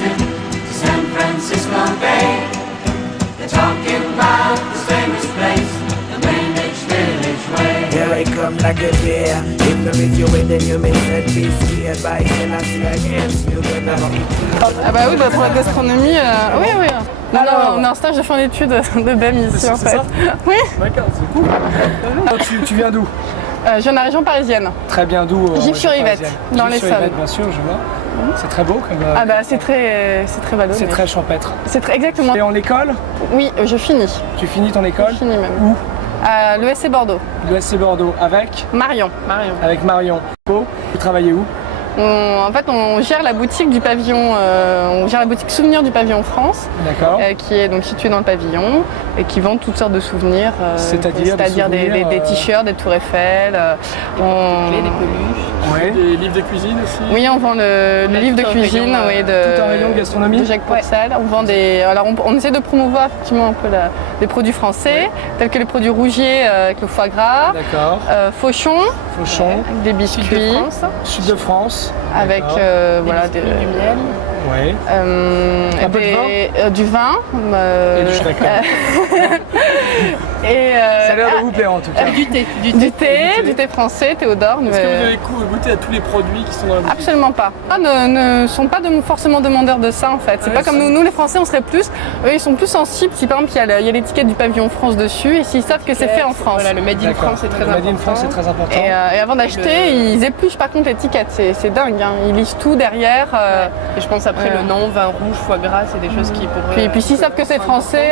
Houston to San Francisco Bay. They're talking about this famous place, the Greenwich Village Way. Here I come like a deer. If there is you with then you may not be scared by Selassie against you gonna Ah bah oui, bah pour la gastronomie, oui, oui. Non, non, on est en stage de fin d'études de BEM ici en fait. Ça Oui. D'accord, c'est cool. Tu viens d'où? Je viens de la région parisienne. Très bien d'où? Gif-sur-Yvette, dans l'Essonne. Bien sûr, je vois. C'est très beau comme. Ah bah c'est très vallonné. C'est très champêtre. C'est très exactement. Et en école? Oui, je finis. Tu finis ton école? Je finis même. Où? À l'ESC Bordeaux. L'ESC Bordeaux avec? Marion. Avec Marion. Vous travaillez où? En fait, on gère la boutique du pavillon, on gère la boutique souvenir du pavillon France, qui est donc située dans le pavillon et qui vend toutes sortes de souvenirs, c'est-à-dire des t-shirts, des tours Eiffel, des peluches, des livres de cuisine aussi. Oui, on vend le livre de cuisine, tout un rayon de gastronomie. De Jacques Pourcel. On vend on essaie de promouvoir effectivement un peu des produits français, tels que les produits rougiers avec le foie gras, Fauchon, avec des biscuits, Sud de France. Avec voilà, du miel. Ouais. Un peu de vin. Du vin. Et du Shrek. Ça a l'air de vous plaire en tout cas. Du thé français, Théodore. Est-ce que vous avez goûté à tous les produits qui sont dans la boutique? Absolument pas. Ne sont pas forcément demandeurs de ça en fait. C'est pas comme nous les Français on serait plus. Eux ils sont plus sensibles si par exemple il y a l'étiquette du pavillon France dessus et s'ils savent que c'est fait en France. Voilà, le Made in France c'est très important. Le Made in France c'est très important. Et avant d'acheter, ils épluchent par contre l'étiquette. C'est dingue. Hein. Ils lisent tout derrière. Et je pense après le nom, vin rouge, foie gras, c'est des choses qui pourraient. Puis s'ils savent que c'est français.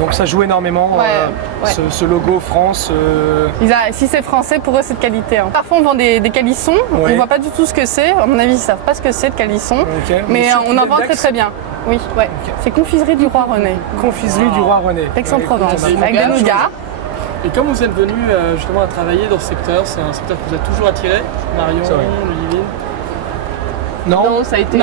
Donc ça joue énormément. Ce logo France. Si c'est français, pour eux c'est de qualité. Hein. Parfois on vend des calissons, on ne voit pas du tout ce que c'est. À mon avis, ils ne savent pas ce que c'est de calisson. Mais on en vend très bien. Oui, c'est Confiserie du Roi René. Confiserie du Roi René. Aix-en-Provence, avec des nougats. Et quand vous êtes venu justement à travailler dans ce secteur, c'est un secteur qui vous a toujours attiré, Marion, Ludivine? Non, ça a été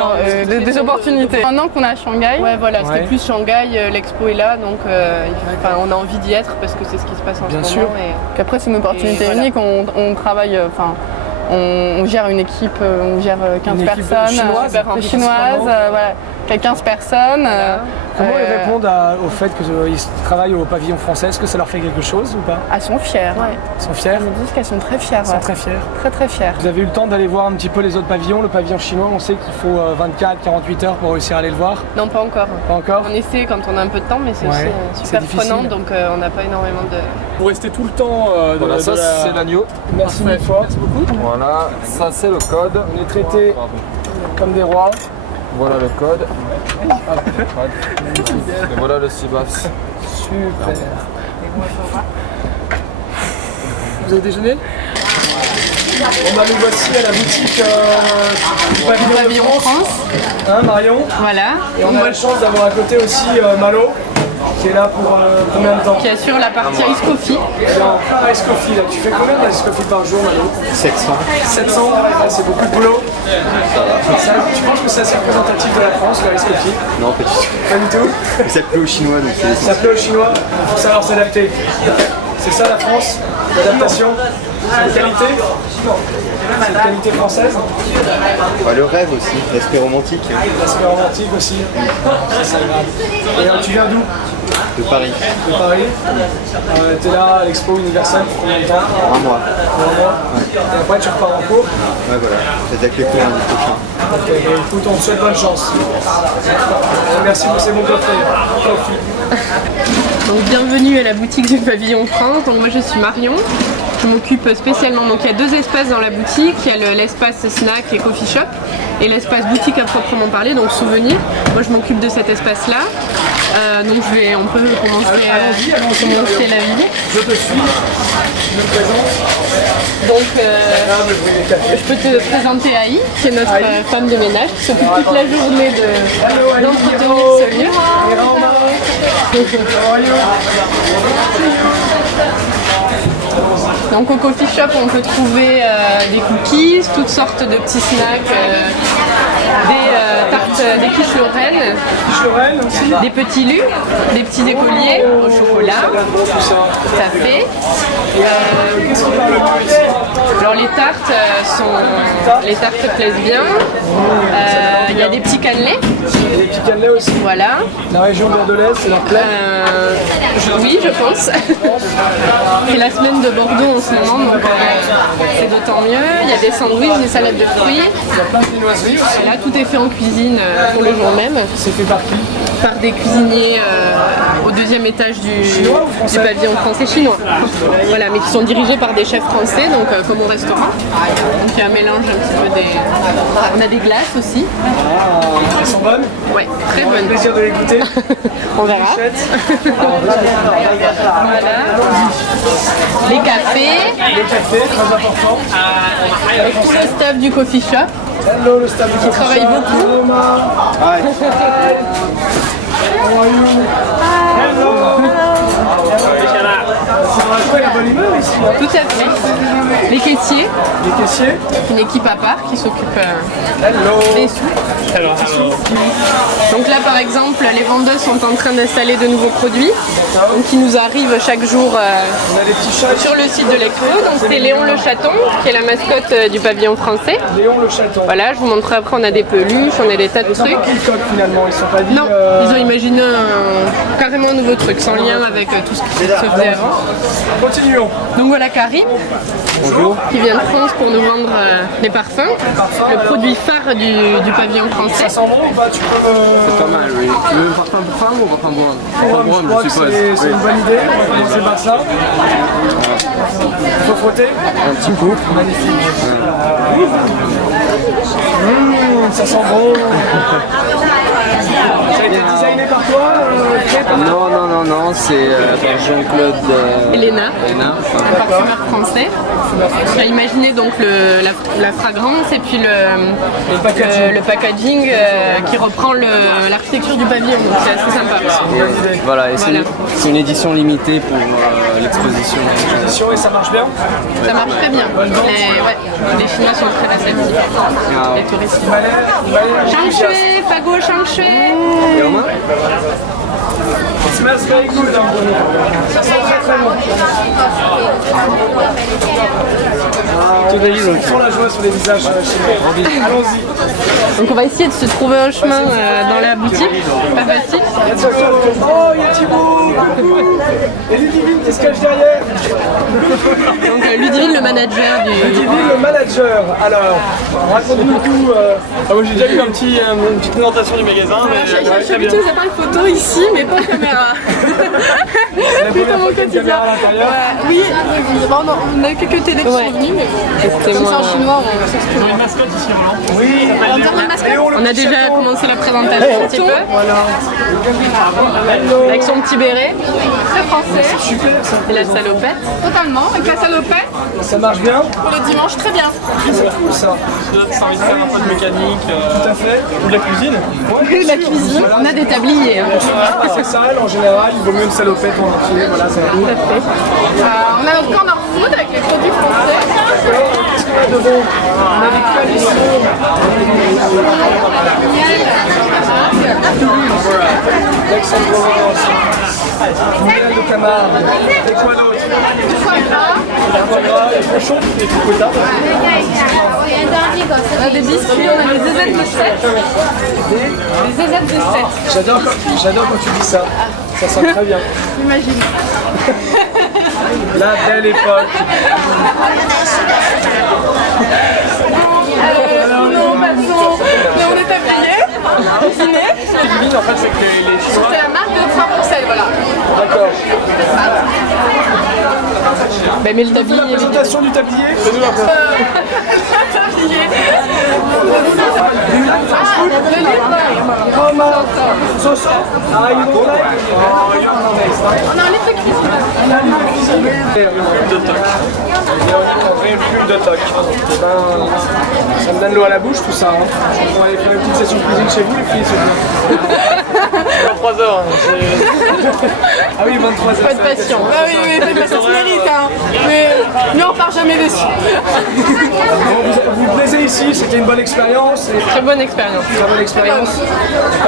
des opportunités. Maintenant qu'on est à Shanghai. Ouais, voilà, c'était plus Shanghai, l'expo est là, donc on a envie d'y être parce que c'est ce qui se passe en ce moment. Sûr. Puis après, c'est une opportunité unique. On travaille, on gère une équipe, on gère 15 personnes. Chinoise, voilà, 15 personnes. Comment ils répondent au fait qu'ils travaillent au pavillon français? Est-ce que ça leur fait quelque chose ou pas? Elles sont fières. Elles sont fières? Elles me disent qu'elles sont très fières. Elles sont très fières? Très très fières. Vous avez eu le temps d'aller voir un petit peu les autres pavillons? Le pavillon chinois, on sait qu'il faut 24-48 heures pour réussir à aller le voir. Non, pas encore. Pas encore? On essaie quand on a un peu de temps, mais c'est aussi super prenant, donc on n'a pas énormément de... Vous restez tout le temps voilà, ça c'est l'agneau. Merci mille fois. Merci beaucoup. Voilà, ça c'est le code. On est traités comme des rois. Voilà le code. Et voilà le Sibas. Super. Vous avez déjeuné? Nous voici à la boutique du pavillon France. Hein, Marion? Voilà. Et on a la chance d'avoir à côté aussi Malo, qui est là pour combien de temps? Qui assure la partie Ice Coffee. Alors, Ice Coffee, là. Tu fais combien d'Ice Coffee par jour, Malo? 700. 700, c'est beaucoup de boulot. Tu penses que c'est assez représentatif de la France, le Ice Coffee? Non, pas du tout. Pas du tout? Ça plaît aux Chinois, donc ça plaît aux Chinois, il faut savoir s'adapter. C'est ça la France, l'adaptation, la qualité. C'est la qualité française. Ouais, le rêve aussi, l'aspect romantique. L'aspect romantique aussi. C'est agréable. Et tu viens d'où? De Paris. De Paris. T'es là à l'expo universelle pour combien de temps? Un mois. Un mois. Et après tu repars en cours? Ouais, voilà. C'est avec les cours l'année prochaine. Ok, écoute, on te souhaite bonne chance. Merci pour ces bons coffres. Donc bienvenue à la boutique du pavillon France. Donc moi je suis Marion. Je m'occupe spécialement, donc il y a deux espaces dans la boutique, il y a l'espace snack et coffee shop et l'espace boutique à proprement parler, donc souvenirs. Moi je m'occupe de cet espace là, donc on peut commencer la visite. Je te suis, je me présente. Donc je peux te présenter Aïe, qui est notre femme de ménage, qui s'occupe toute la journée d'entretenir ce lieu. Donc au coffee shop on peut trouver des cookies, toutes sortes de petits snacks, des tartines des quiches lorraines, aussi. des petits lus, des petits écoliers au chocolat. Tout à fait. Qu'est-ce qu'on parle le plus ici? Alors les tartes les tartes plaisent bien. Il y a des petits cannelés. Des petits cannelés aussi. Voilà. La région bordelaise, c'est leur plaît. Oui, je pense. C'est la semaine de Bordeaux en ce moment, donc c'est d'autant mieux. Il y a des sandwichs, des salades de fruits. Il y a plein de viennoiseries aussi. Et là, tout est fait en cuisine pour le jour même. C'est fait par qui? Par des cuisiniers au deuxième étage du pavillon français chinois. Voilà, mais qui sont dirigés par des chefs français, donc comme au restaurant. Donc il y a un mélange un petit peu des... On a des glaces aussi. Elles sont bonnes? Ouais, très bonnes. Plaisir de les goûter. On verra. Voilà. Les cafés. Les cafés, très important. Avec tout le staff du coffee shop. Hello, le staff Qui travaille beaucoup. Hello, Ma. Hi. How are you? Hello. Il y a bonne humeur ici. Tout à fait. Les caissiers. Les caissiers. Une équipe à part qui s'occupe des sous. Donc là par exemple, les vendeuses sont en train d'installer de nouveaux produits donc, qui nous arrivent chaque jour On a des petits chats. sur le site de l'Expo. Donc c'est Léon le chaton qui est la mascotte du pavillon français. Léon le chaton. Voilà, je vous montrerai après, on a des peluches, on a des tas de Ils ont trucs. pas pris le code finalement, ils sont pas dit. Non, ils ont imaginé carrément un nouveau truc sans lien avec tout ce qui se faisait avant. Continuons. Donc voilà Karim. Bonjour. Qui vient de France pour nous vendre les parfums. Le produit phare du pavillon français. Ça sent bon ou pas? Tu peux me... Pas mal, oui. Tu veux un parfum pour femme ou un parfum pour homme? Je crois que c'est une bonne idée. On va commencer par ça. Il faut frotter. Un petit coup. Magnifique. Ça sent bon. Ça a été designé par toi, créé par toi? Non, c'est par Jean-Claude Elena, Elena. un parfumeur français, qui a imaginé donc la fragrance et puis le packaging qui reprend l'architecture du pavillon, donc c'est assez sympa. Voilà, et c'est une édition limitée pour l'exposition. Et ça marche bien? Ça marche très bien. Les Chinois sont très réceptifs, les touristes. Shang-Shui, Fago Shang-Shui. Et au moins It smells very good. Ça sent très très bon. On sent la joie sur les visages chinois. Allons-y. Donc on va essayer de se trouver un chemin dans la boutique, pas facile. Oh, il y a Thibaut. Coucou. Et Ludivine qui se cache derrière. Donc Ludivine, le manager du... Ludivine, le manager. Alors, raconte-nous tout. Moi j'ai déjà eu une petite présentation du magasin, mais Je suis habituée aux appareils photo ici, mais pas en caméra. C'est la première fois qu'il y a une caméra à l'intérieur. Oui, bon, on a eu quelques télés qui sont venus, mais bon. C'est Comme ça en moi. chinois, on s'exprime. une mascotte ici Roland. Oui, On dirait une mascotte. On a déjà commencé la présentation un petit peu, Voilà. avec son petit béret Très français, Super, ça. et la salopette. totalement, avec la salopette. Ça marche bien. Pour le dimanche, très bien. C'est cool ça. Ça arrive de faire un peu de mécanique, Tout à fait. ou de la cuisine. La cuisine, on a des tabliers. Ah, c'est sale en général, il vaut mieux une salopette en entier. Voilà, c'est cool. On a notre corner food avec les produits français. Qu'est-ce qu'on a de bon? On a des calissons. Aix-en-Provence. Miel de Camargue. Et quoi d'autre? Du foie gras. Du foie gras, des cochons, des picotas. On a des biscuits, on a des zézettes de 7. Des zézettes de 7. J'adore quand tu dis ça. Ça sent très bien. Imagine. La belle époque. Non, pas de son. Mais on est habillés. Dîner. Cuisine, en fait, c'est que les Chinois. C'est la marque de Train Bruxelles, voilà. D'accord. Mais le La tablier, présentation du tablier. Fais-nous un peu. Tablier. Le livre. Roma. Soso. Ah, you don't like? Oh, you're not nice. On a un livre de cuisine. De toc. Une pub de toc. Ça me donne l'eau à la bouche tout ça. Hein. On va aller faire une petite session de cuisine chez vous les filles. 3 heures. Ah oui, 23 heures. Pas de passion. Ah oui, oui, pas de passion, ça mérite, hein. Mais on repart jamais dessus. Vous vous plaisez ici, c'était une bonne expérience. Très bonne expérience. Très bonne expérience.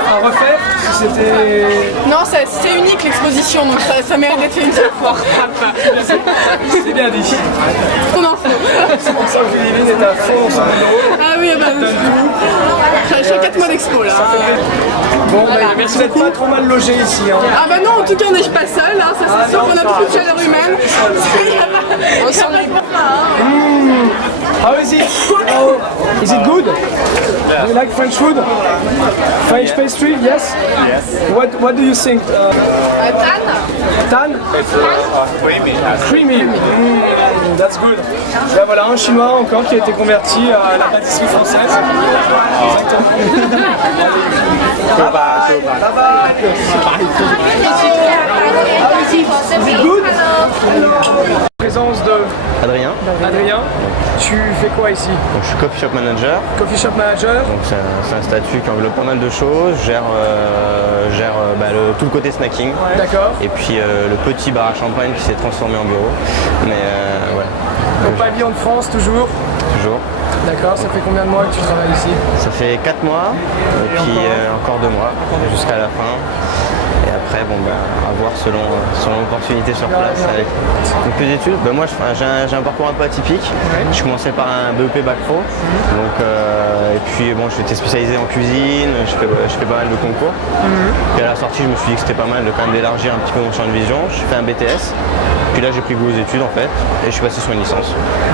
À refaire, si c'était... Non, c'est unique l'exposition, donc ça mérite d'être fait une seule fois. C'est bien dit. On en fait. C'est pour ça que Julie est à fond sur le Ah oui, bah, j'ai 4 mois d'expo là. Bon, voilà, merci d'être pas trop mal logé ici. Hein. Ah bah non, en tout cas on n'est pas seul, hein. Ça c'est sûr qu'on a beaucoup de chaleur humaine. On s'ennuie pas. How is it? Oh, is it good? Do you like French food? French pastry? Yes? Yes. What do you think? Tan. Tan? It's creamy. Creamy. That's good. Là, voilà un chinois encore qui a été converti à la pâtisserie française. Exactement. Is it good? Présence de Adrien. Adrien. Tu fais quoi ici? Donc, je suis coffee shop manager. Coffee shop manager. Donc c'est un statut qui englobe pas mal de choses. Gère tout le côté snacking. Ouais. D'accord. Et puis le petit bar à champagne qui s'est transformé en bureau. Mais ouais. Au pavillon de France toujours. Toujours. D'accord, ça fait combien de mois que tu travailles ici? Ça fait 4 mois. Et puis encore 2 mois jusqu'à la fin. Et après, bon, à voir selon l'opportunité sur place. Avec... Donc les études, moi j'ai un parcours un peu atypique. Ouais. Je commençais par un BEP Bac Pro. Donc, et puis bon, j'étais spécialisé en cuisine, je fais pas mal de concours. Et à la sortie, je me suis dit que c'était pas mal de quand même d'élargir un petit peu mon champ de vision. J'ai fait un BTS. Puis là, j'ai pris goût aux études en fait. Et je suis passé sur une licence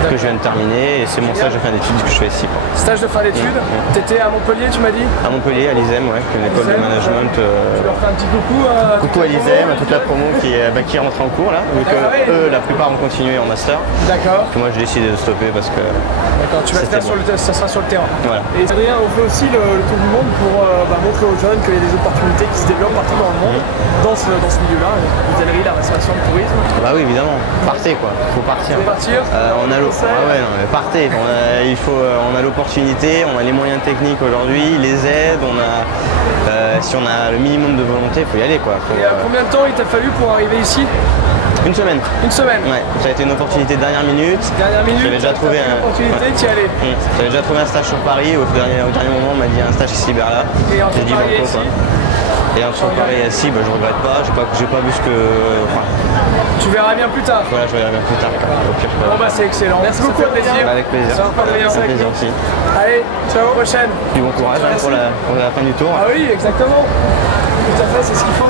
que je viens de terminer. Et c'est mon stage de fin d'études que je fais ici. Stage de fin d'études. T'étais à Montpellier, tu m'as dit? À Montpellier, à l'ISEM, ouais, une école de management. Tu leur fais un petit coucou? Coucou à l'ISEM, à toute la promo qui rentre en cours là, vu que eux, la plupart ont continué en master. D'accord. Moi, j'ai décidé de stopper parce que. D'accord, tu vas faire ça sera sur le terrain. Voilà. Et Adrien, on fait aussi le tour du monde pour montrer aux jeunes qu'il y a des opportunités qui se développent partout dans le monde, dans ce milieu-là, l'hôtellerie, la restauration, le tourisme. Bah oui, évidemment. Partez quoi, faut partir. Faut partir. On a on a l'opportunité, on a les moyens techniques aujourd'hui, les aides, si on a le minimum de volonté, il faut y aller quoi. Et combien de temps il t'a fallu pour arriver ici? Une semaine. Une semaine? Ouais, ça a été une opportunité de dernière minute. Dernière minute, j'avais déjà trouvé J'avais déjà trouvé un stage sur Paris, au dernier moment on m'a dit un stage qui se libère là. Et entre Paris et ici? Et entre Paris et ici, je regrette pas, j'ai pas vu ce que... Tu verras bien plus tard. Voilà, je verrai bien plus tard. Au pire, bon bah c'est excellent. Merci beaucoup, plaisir. Avec plaisir. Ça va avec plaisir aussi. Allez, ciao, prochaine. Du bon courage pour la fin du tour. Ah oui, exactement. Tout à fait, c'est ce qu'il faut.